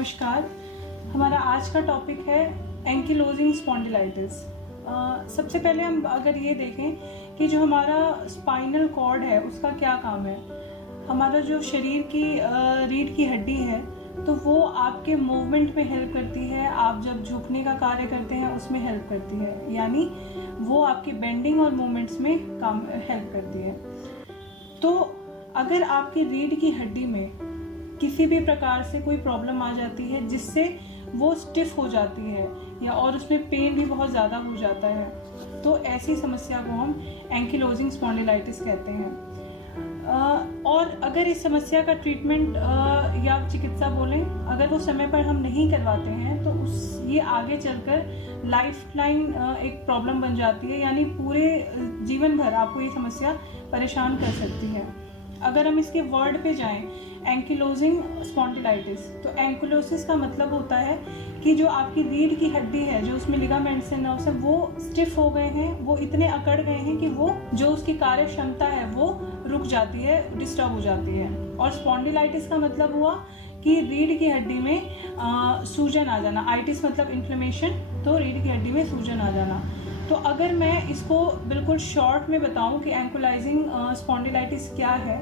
नमस्कार। हमारा आज का टॉपिक है एंकिलोजिंग स्पॉन्डिलाइटिस। सबसे पहले हम अगर ये देखें कि जो हमारा स्पाइनल कॉर्ड है उसका क्या काम है। हमारा जो शरीर की रीढ़ की हड्डी है तो वो आपके मूवमेंट में हेल्प करती है। आप जब झुकने का कार्य करते हैं उसमें हेल्प करती है, यानी वो आपकी बेंडिंग और मूवमेंट्स में काम हेल्प करती है। तो अगर आपकी रीढ़ की हड्डी में किसी भी प्रकार से कोई प्रॉब्लम आ जाती है जिससे वो स्टिफ हो जाती है या और उसमें पेन भी बहुत ज़्यादा हो जाता है, तो ऐसी समस्या को हम एंकिलोजिंग स्पॉन्डिलाइटिस कहते हैं। और अगर इस समस्या का ट्रीटमेंट या चिकित्सा बोलें, अगर वो समय पर हम नहीं करवाते हैं तो ये आगे चलकर लाइफ लाइन एक प्रॉब्लम बन जाती है, यानी पूरे जीवन भर आपको ये समस्या परेशान कर सकती है। अगर हम इसके वर्ड पे जाएं, एंकिलोजिंग स्पॉन्डिलाइटिस, तो एंकिलोसिस का मतलब होता है कि जो आपकी रीढ़ की हड्डी है, जो उसमें लिगामेंट्स एंड नर्व्स हैं, वो स्टिफ हो गए हैं, वो इतने अकड़ गए हैं कि वो जो उसकी कार्य क्षमता है वो रुक जाती है, डिस्टर्ब हो जाती है। और स्पॉन्डिलाइटिस का मतलब हुआ कि रीढ़ की हड्डी में सूजन आ जाना। आइटिस मतलब इन्फ्लेमेशन, तो रीढ़ की हड्डी में सूजन आ जाना। तो अगर मैं इसको बिल्कुल शॉर्ट में बताऊं कि एंकिलोजिंग स्पॉन्डिलाइटिस क्या है,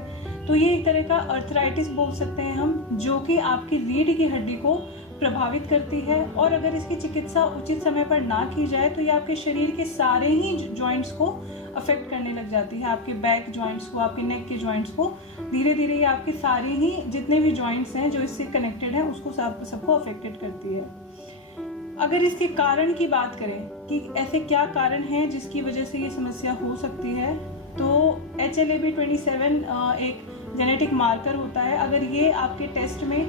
तो ये एक तरह का अर्थराइटिस बोल सकते हैं हम, जो कि आपकी रीढ़ की हड्डी को प्रभावित करती है। और अगर इसकी चिकित्सा उचित समय पर ना की जाए तो ये आपके शरीर के सारे ही जॉइंट्स को अफेक्ट करने लग जाती है। आपके बैक जॉइंट्स को, आपके नेक के जॉइंट्स को, धीरे धीरे ये आपके सारे ही जितने भी जॉइंट्स हैं जो इससे कनेक्टेड हैं उसको सबको अफेक्टेड करती है। अगर इसके कारण की बात करें कि ऐसे क्या कारण हैं जिसकी वजह से ये समस्या हो सकती है, तो HLA-B27 एक जेनेटिक मार्कर होता है। अगर ये आपके टेस्ट में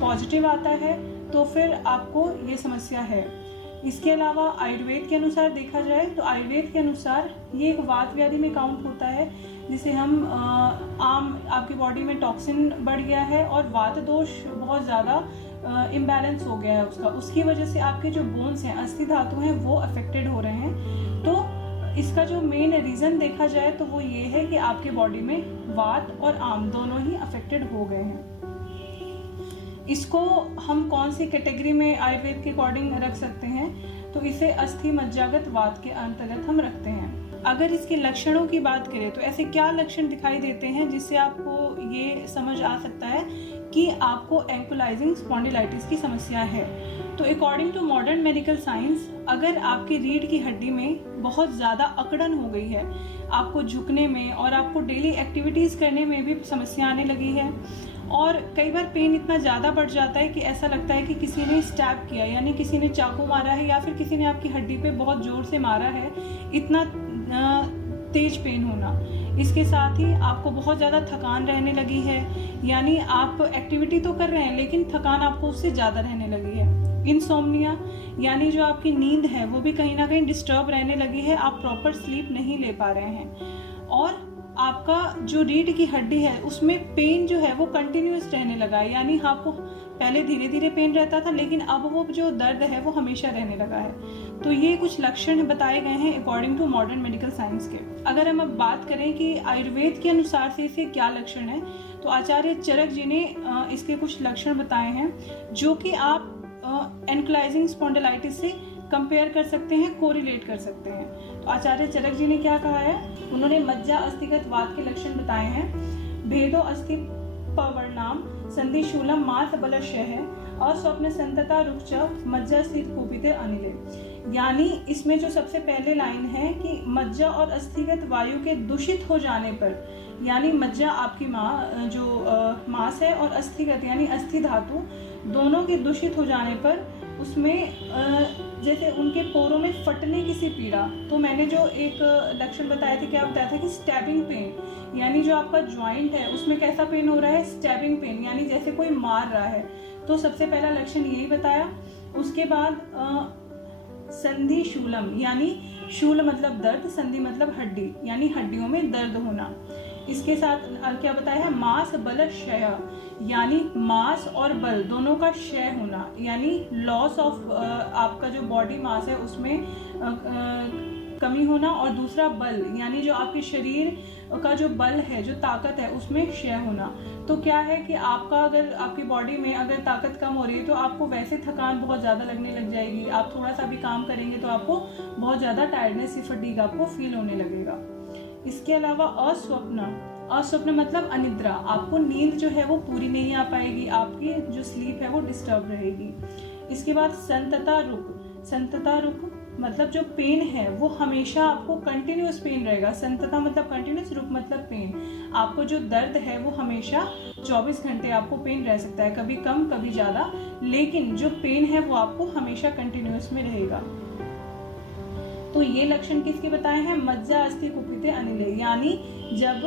पॉजिटिव आता है तो फिर आपको ये समस्या है। इसके अलावा आयुर्वेद के अनुसार देखा जाए तो आयुर्वेद के अनुसार ये एक वात व्याधि में काउंट होता है, जिसे हम आपकी बॉडी में टॉक्सिन बढ़ गया है और वात दोष बहुत ज़्यादा इम्बैलेंस हो गया है उसकी वजह से आपके जो बोन्स हैं, अस्थि धातु हैं, वो अफेक्टेड हो रहे हैं। तो इसका जो मेन रीज़न देखा जाए तो वो ये है कि आपके बॉडी में वात और आम दोनों ही अफेक्टेड हो गए हैं। इसको हम कौन सी कैटेगरी में आयुर्वेद के अकॉर्डिंग रख सकते हैं, तो इसे अस्थि मज्जागत वात के अंतर्गत हम रखते हैं। अगर इसके लक्षणों की बात करें तो ऐसे क्या लक्षण दिखाई देते हैं जिससे आपको ये समझ आ सकता है कि आपको एंकिलोजिंग स्पॉन्डिलाइटिस की समस्या है। तो according to modern medical science, अगर आपकी रीढ़ की हड्डी में बहुत ज़्यादा अकड़न हो गई है, आपको झुकने में और आपको डेली एक्टिविटीज़ करने में भी समस्या आने लगी है, और कई बार पेन इतना ज़्यादा बढ़ जाता है कि ऐसा लगता है कि किसी ने स्टैब किया, यानी किसी ने चाकू मारा है या फिर किसी ने आपकी हड्डी पे बहुत ज़ोर से मारा है, इतना तेज पेन होना। इसके साथ ही आपको बहुत ज़्यादा थकान रहने लगी है, यानी आप एक्टिविटी तो कर रहे हैं लेकिन थकान आपको उससे ज़्यादा रहने लगी है। इंसोम्निया, यानी जो आपकी नींद है वो भी कहीं ना कहीं डिस्टर्ब रहने लगी है, आप प्रॉपर स्लीप नहीं ले पा रहे हैं। और आपका जो रीढ़ की हड्डी है उसमें पेन जो है वो कंटिन्यूस रहने लगा है, यानी आपको पहले धीरे धीरे पेन रहता था लेकिन अब वो जो दर्द है वो हमेशा रहने लगा है। तो ये कुछ लक्षण बताए गए हैं according to modern medical science के। अगर हम अब बात करें कि आयुर्वेद के अनुसार से इसके क्या लक्षण हैं, तो आचार्य चरक जी ने इसके कुछ लक्षण बताए हैं जो कि आप एंकिलोजिंग स्पॉन्डिलाइटिस से कंपेयर कर सकते हैं, कोरिलेट कर सकते हैं। तो आचार्य चरक जी ने क्या कहा है, उन्होंने मज्जा अस्थिगत वात के लक्षण बताए हैं। भेदो अस्थि पवर्णाम संधि शूलम मास बलशय है और स्वप्न संतता रुक्ष मज्जा स्थित कुपिते अनिले। यानी इसमें जो सबसे पहले लाइन है कि मज्जा और अस्थिगत वायु के दूषित हो जाने पर, यानी मज्जा आपकी मांस है और अस्थिगत यानी अस्थि धातु दोनों के दूषित हो जाने पर उसमें जैसे उनके पोरों में फटने की सी पीड़ा। तो मैंने जो एक लक्षण बताया था, क्या बताया था कि स्टैबिंग पेन, यानी जो आपका ज्वाइंट है उसमें कैसा पेन हो रहा है, स्टैबिंग पेन, यानी जैसे कोई मार रहा है। तो सबसे पहला लक्षण यही बताया। उसके बाद संधि शूलम, यानी शूल मतलब दर्द, संधि मतलब हड्डी, यानी हड्डियों में दर्द होना। इसके साथ क्या बताया है, मांस बल क्षय, यानी मांस और बल दोनों का क्षय होना, यानी लॉस ऑफ आपका जो बॉडी मास है उसमें कमी होना। और दूसरा बल, यानी जो आपके शरीर का जो बल है, जो ताकत है, उसमें क्षय होना। तो क्या है कि आपका अगर आपकी बॉडी में अगर ताकत कम हो रही है तो आपको वैसे थकान बहुत ज़्यादा लगने लग जाएगी। आप थोड़ा सा भी काम करेंगे तो आपको बहुत ज़्यादा टायर्डनेस या फटीग आपको फील होने लगेगा। इसके अलावा अस्वप्न मतलब अनिद्रा, आपको नींद जो है वो पूरी नहीं आ पाएगी, आपकी जो स्लीप है वो डिस्टर्ब रहेगी। इसके बाद संतता रुक मतलब जो पेन है वो हमेशा आपको कंटिन्यूस पेन रहेगा। संतता मतलब कंटिन्यूस, रुक मतलब पेन। आपको जो दर्द है वो हमेशा 24 घंटे आपको पेन रह सकता है, कभी कम कभी ज़्यादा, लेकिन जो पेन है वो आपको हमेशा कंटिन्यूस में रहेगा। तो ये लक्षण किसके बताए हैं? मज्जा अस्थि कुपिते अनिले, यानी जब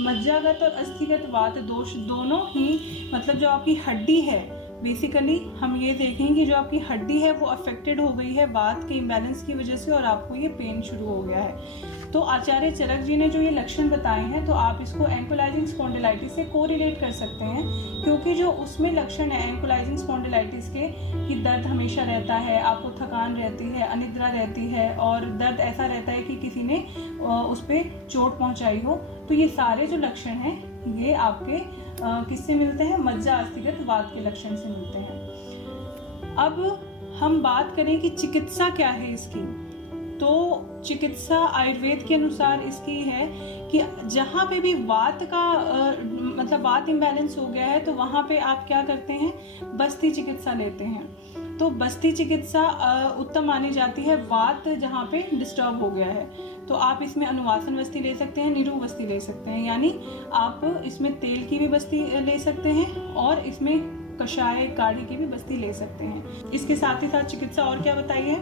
मज्जागत और अस्थिगत वात दोष दोनों ही, मतलब जो आपकी हड्डी है, बेसिकली हम ये देखें कि जो आपकी हड्डी है वो अफेक्टेड हो गई है वात के इम्बैलेंस की वजह से और आपको ये पेन शुरू हो गया है। तो आचार्य चरक जी ने जो ये लक्षण बताए हैं तो आप इसको एंकोलाइजिंग स्पॉन्डिलाइटिस से कोरिलेट कर सकते हैं, क्योंकि जो उसमें लक्षण है एंकोलाइजिंग स्पॉन्डिलाइटिस के कि दर्द हमेशा रहता है, आपको थकान रहती है, अनिद्रा रहती है और दर्द ऐसा रहता है कि किसी ने उस पर चोट पहुंचाई हो, तो ये सारे जो लक्षण हैं ये आपके किससे मिलते हैं? मज्जा अस्थिगत वात के लक्षण से मिलते हैं। अब हम बात करें कि चिकित्सा क्या है इसकी, तो चिकित्सा आयुर्वेद के अनुसार इसकी है कि जहाँ पे भी वात का मतलब वात इम्बैलेंस हो गया है तो वहाँ पे आप क्या करते हैं? बस्ती चिकित्सा लेते हैं। तो बस्ती चिकित्सा उत्तम मानी जाती है वात जहाँ पे डिस्टर्ब हो गया है। तो आप इसमें अनुवासन बस्ती ले सकते हैं, निरू बस्ती ले सकते हैं, यानी आप इसमें तेल की भी बस्ती ले सकते हैं और इसमें कषाय काढ़ी की भी बस्ती ले सकते हैं। इसके साथ ही साथ चिकित्सा और क्या बताई है?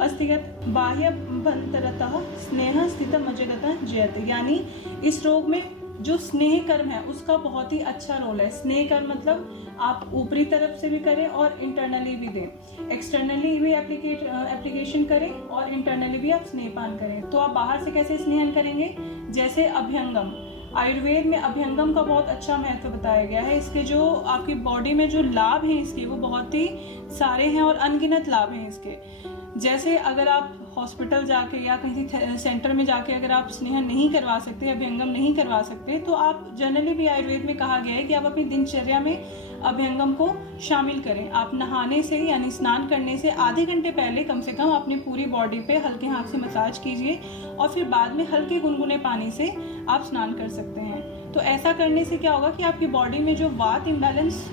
अस्थिगत बाह्य भंतरतः स्नेह स्थित मज्जगतः जयत, यानी इस रोग में जो स्नेह कर्म है उसका बहुत ही अच्छा रोल है। स्नेह कर्म मतलब आप ऊपरी तरफ से भी करें और इंटरनली भी दें, एक्सटर्नली भी एप्लीकेशन करें और इंटरनली भी आप स्नेहपान करें। तो आप बाहर से कैसे स्नेहन करेंगे? जैसे अभ्यंगम, आयुर्वेद में अभ्यंगम का बहुत अच्छा महत्व बताया गया है। इसके जो आपकी बॉडी में जो लाभ हैं इसके वो बहुत ही सारे हैं और अनगिनत लाभ हैं इसके। जैसे अगर आप हॉस्पिटल जाके या कहीं सेंटर में जाके अगर आप स्नेहन नहीं करवा सकते, अभ्यंगम नहीं करवा सकते, तो आप जनरली भी आयुर्वेद में कहा गया है कि आप अपनी दिनचर्या में अभ्यंगम को शामिल करें। आप नहाने से यानी स्नान करने से आधे घंटे पहले कम से कम अपनी पूरी बॉडी पे हल्के हाथ से मसाज कीजिए और फिर बाद में हल्के गुनगुने पानी से आप स्नान कर सकते हैं। तो ऐसा करने से क्या होगा कि आपकी बॉडी में जो वात इम्बैलेंस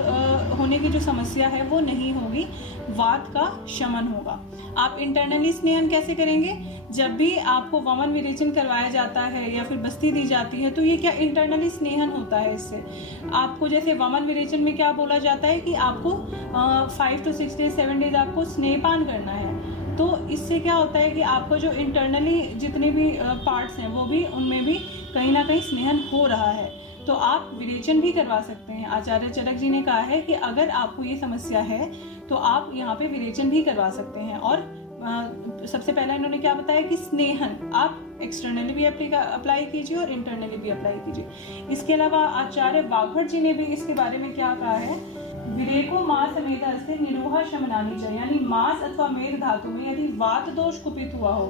होने की जो समस्या है वो नहीं होगी, वात का शमन होगा। आप इंटरनली स्नेहन कैसे करेंगे? जब भी आपको वमन विरेचन करवाया जाता है या फिर बस्ती दी जाती है तो ये क्या इंटरनली स्नेहन होता है। इससे आपको जैसे वमन विरेचन में क्या बोला जाता है कि आपको 5 to 6 days 7 days आपको स्नेहपान करना है। तो इससे क्या होता है कि आपको जो इंटरनली जितने भी पार्ट्स हैं वो भी उनमें भी कहीं ना कहीं स्नेहन हो रहा है। तो आप विरेचन भी करवा सकते हैं। आचार्य चरक जी ने कहा है कि अगर आपको ये समस्या है तो आप यहाँ पे विरेचन भी करवा सकते हैं। और सबसे पहला इन्होंने क्या बताया कि स्नेहन आप एक्सटर्नली भी अप्लाई कीजिए और इंटरनली भी अप्लाई कीजिए। इसके अलावा आचार्य वाघभट जी ने भी इसके बारे में क्या कहा है? विरेको मास मेधस्ते निरोहा शमनानी चाहिए, यानी मास अथवा मेध धातु में यदि वात दोष कुपित हुआ हो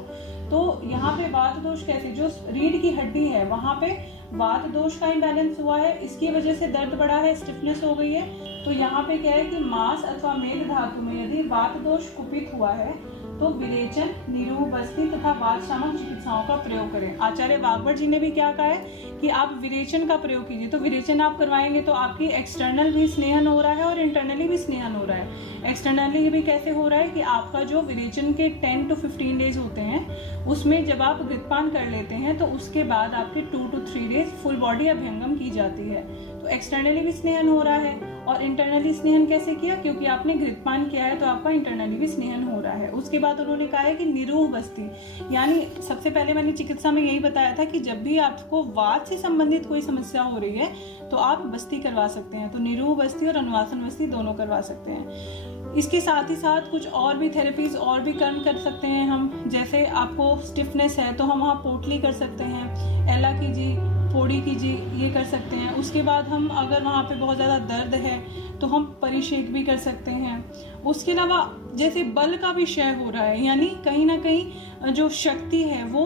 तो यहाँ पे वात दोष कैसे, जो रीढ़ की हड्डी है वहाँ पे वात दोष का इम्बैलेंस हुआ है, इसकी वजह से दर्द बढ़ा है, स्टिफनेस हो गई है। तो यहाँ पे क्या है कि मास अथवा मेध धातु में यदि वात दोष कुपित हुआ है तो विरेचन, निरू बस्ती तथा वात शामक चिकित्साओं का प्रयोग करें। आचार्य वाघभट जी ने भी क्या कहा है कि आप विरेचन का प्रयोग कीजिए। तो विरेचन आप करवाएंगे तो आपकी एक्सटर्नल भी स्नेहन हो रहा है और इंटरनली भी स्नेहन हो रहा है। एक्सटर्नली भी कैसे हो रहा है कि आपका जो विरेचन के 10 to 15 डेज होते हैं उसमें जब आप घृतपान कर लेते हैं तो उसके बाद आपके 2 to 3 डेज फुल बॉडी अभ्यंगम की जाती है। तो एक्सटर्नली भी स्नेहन हो रहा है और इंटरनली स्नेहन कैसे किया? क्योंकि आपने घृतपान किया है तो आपका इंटरनली भी स्नेहन हो रहा है। उसके बाद उन्होंने कहा है कि निरूह बस्ती, यानी सबसे पहले मैंने चिकित्सा में यही बताया था कि जब भी आपको वात से संबंधित कोई समस्या हो रही है तो आप बस्ती करवा सकते हैं। तो निरूह बस्ती और अनुवासन बस्ती दोनों करवा सकते हैं। इसके साथ ही साथ कुछ और भी थेरेपीज और भी कर्म कर सकते हैं हम। जैसे आपको स्टिफनेस है तो हम वहाँ पोटली कर सकते हैं, एला कीजिए, फोड़ी कीजिए, ये कर सकते हैं। उसके बाद हम अगर वहाँ पे बहुत ज़्यादा दर्द है तो हम परिशेक भी कर सकते हैं। उसके अलावा जैसे बल का भी क्षय हो रहा है, यानी कहीं ना कहीं जो शक्ति है वो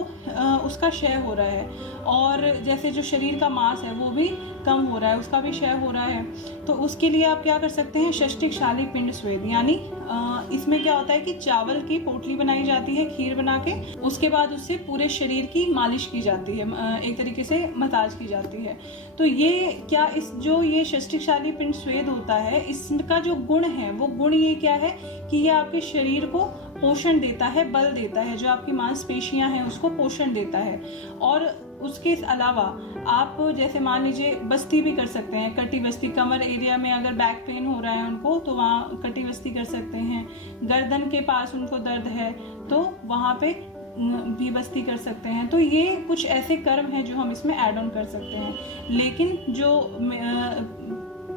उसका क्षय हो रहा है, और जैसे जो शरीर का मांस है वो भी कम हो रहा है, उसका भी क्षय हो रहा है, तो उसके लिए आप क्या कर सकते हैं, षष्टिक शाली पिंड स्वेद, यानी इसमें क्या होता है कि चावल की पोटली बनाई जाती है खीर बना के, उसके बाद उससे पूरे शरीर की मालिश की जाती है, एक तरीके से मसाज की जाती है। तो ये क्या ये षष्टिक शाली पिंड स्वेद होता है, इसका जो गुण है वो गुण ये क्या है कि ये आपके शरीर को पोषण देता है, बल देता है, जो आपकी मांसपेशियां हैं उसको पोषण देता है। और उसके अलावा आप जैसे मान लीजिए बस्ती भी कर सकते हैं, कटी बस्ती, कमर एरिया में अगर बैक पेन हो रहा है उनको तो वहाँ कटी बस्ती कर सकते हैं। गर्दन के पास उनको दर्द है तो वहाँ पे भी बस्ती कर सकते हैं। तो ये कुछ ऐसे कर्म हैं जो हम इसमें ऐड ऑन कर सकते हैं। लेकिन जो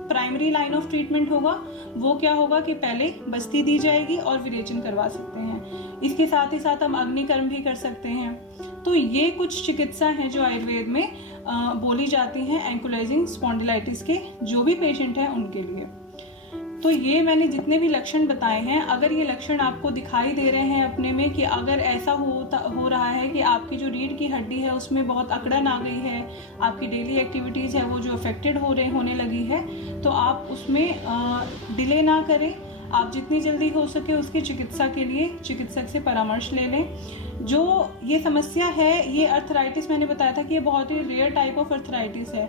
प्राइमरी लाइन ऑफ ट्रीटमेंट होगा वो क्या होगा कि पहले बस्ती दी जाएगी और विरेचन करवा सकते हैं। इसके साथ ही साथ हम अग्निकर्म भी कर सकते हैं। तो ये कुछ चिकित्सा हैं जो आयुर्वेद में बोली जाती हैं एंकिलोजिंग स्पॉन्डिलाइटिस के जो भी पेशेंट हैं उनके लिए। तो ये मैंने जितने भी लक्षण बताए हैं, अगर ये लक्षण आपको दिखाई दे रहे हैं अपने में कि अगर ऐसा हो रहा है कि आपकी जो रीढ़ की हड्डी है उसमें बहुत अकड़न आ गई है, आपकी डेली एक्टिविटीज़ है वो जो अफेक्टेड होने लगी है, तो आप उसमें डिले ना करें। आप जितनी जल्दी हो सके उसकी चिकित्सा के लिए चिकित्सक से परामर्श ले लें। जो ये समस्या है, ये अर्थराइटिस मैंने बताया था कि ये बहुत ही रेयर टाइप ऑफ अर्थराइटिस है,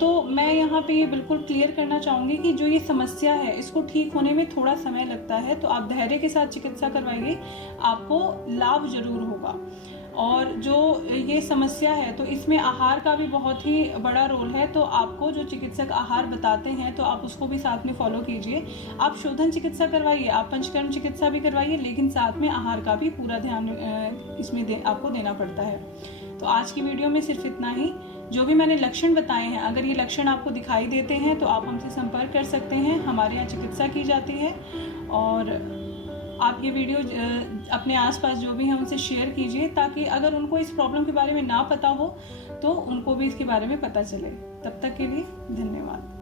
तो मैं यहाँ पे ये बिल्कुल क्लियर करना चाहूँगी कि जो ये समस्या है इसको ठीक होने में थोड़ा समय लगता है, तो आप धैर्य के साथ चिकित्सा करवाइए, आपको लाभ जरूर होगा। और जो ये समस्या है तो इसमें आहार का भी बहुत ही बड़ा रोल है, तो आपको जो चिकित्सक आहार बताते हैं तो आप उसको भी साथ में फॉलो कीजिए। आप शोधन चिकित्सा करवाइए, आप पंचकर्म चिकित्सा भी करवाइए, लेकिन साथ में आहार का भी पूरा ध्यान इसमें आपको देना पड़ता है। तो आज की वीडियो में सिर्फ इतना ही। जो भी मैंने लक्षण बताए हैं, अगर ये लक्षण आपको दिखाई देते हैं तो आप हमसे संपर्क कर सकते हैं, हमारे यहाँ चिकित्सा की जाती है। और आप ये वीडियो अपने आसपास जो भी हैं उनसे शेयर कीजिए, ताकि अगर उनको इस प्रॉब्लम के बारे में ना पता हो तो उनको भी इसके बारे में पता चले। तब तक के लिए धन्यवाद।